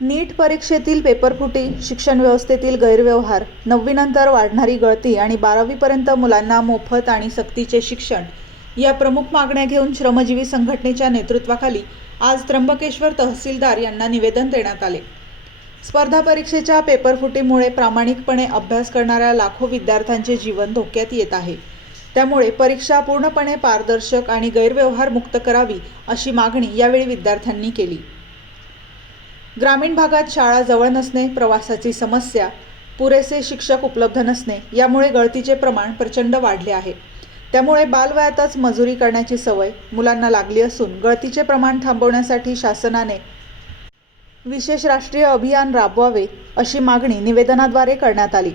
नीट परीक्षेतील पेपरफुटी, शिक्षण व्यवस्थेतील गैरव्यवहार, 9वी नंतर वाढणारी गळती आणि 12वीपर्यंत मुलांना मोफत आणि सक्तीचे शिक्षण या प्रमुख मागण्या घेऊन श्रमजीवी संघटनेच्या नेतृत्वाखाली आज त्र्यंबकेश्वर तहसीलदार यांना निवेदन देण्यात आले। स्पर्धा परीक्षेच्या पेपरफुटीमुळे प्रामाणिकपणे अभ्यास करणाऱ्या लाखो विद्यार्थ्यांचे जीवन धोक्यात येत आहे। त्यामुळे परीक्षा पूर्णपणे पारदर्शक आणि गैरव्यवहार मुक्त करावी अशी मागणी यावेळी विद्यार्थ्यांनी केली। ग्रामीण भागात शाळा जवळ नसणे, प्रवासाची समस्या, पुरेसे शिक्षक उपलब्ध नसणे यामुळे गळतीचे प्रमाण प्रचंड वाढले आहे। त्यामुळे बालवयातच मजुरी करण्याची सवय मुलांना लागली असून गळतीचे प्रमाण थांबवण्यासाठी शासनाने विशेष राष्ट्रीय अभियान राबवावे अशी मागणी निवेदनाद्वारे करण्यात आली।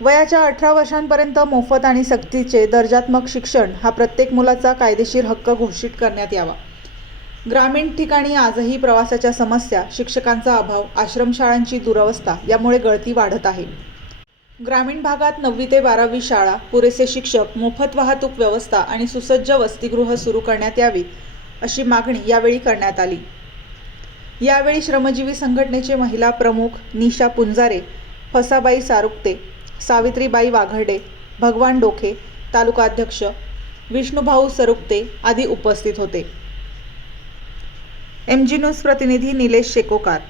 वयाच्या 18 वर्षांपर्यंत मोफत आणि सक्तीचे दर्जात्मक शिक्षण हा प्रत्येक मुलाचा कायदेशीर हक्क घोषित करण्यात यावा। ग्रामीण ठिकाणी आजही प्रवासाच्या समस्या, शिक्षकांचा अभाव, आश्रमशाळांची दुरवस्था यामुळे गळती वाढत आहे। ग्रामीण भागात 9वी ते 12वी शाळा, पुरेसे शिक्षक, मोफत वाहतूक व्यवस्था आणि सुसज्ज वसतिगृह सुरू करण्यात यावी अशी मागणी यावेळी करण्यात आली। यावेळी श्रमजीवी संघटनेचे महिला प्रमुख निशा पुंजारे, फसाबाई सारुक्ते, सावित्रीबाई वाघर्डे, भगवान डोके, तालुका अध्यक्ष विष्णुभाऊ सरुक्ते आदी उपस्थित होते। MG न्यूज प्रतिनिधी निलेश शेकोकार।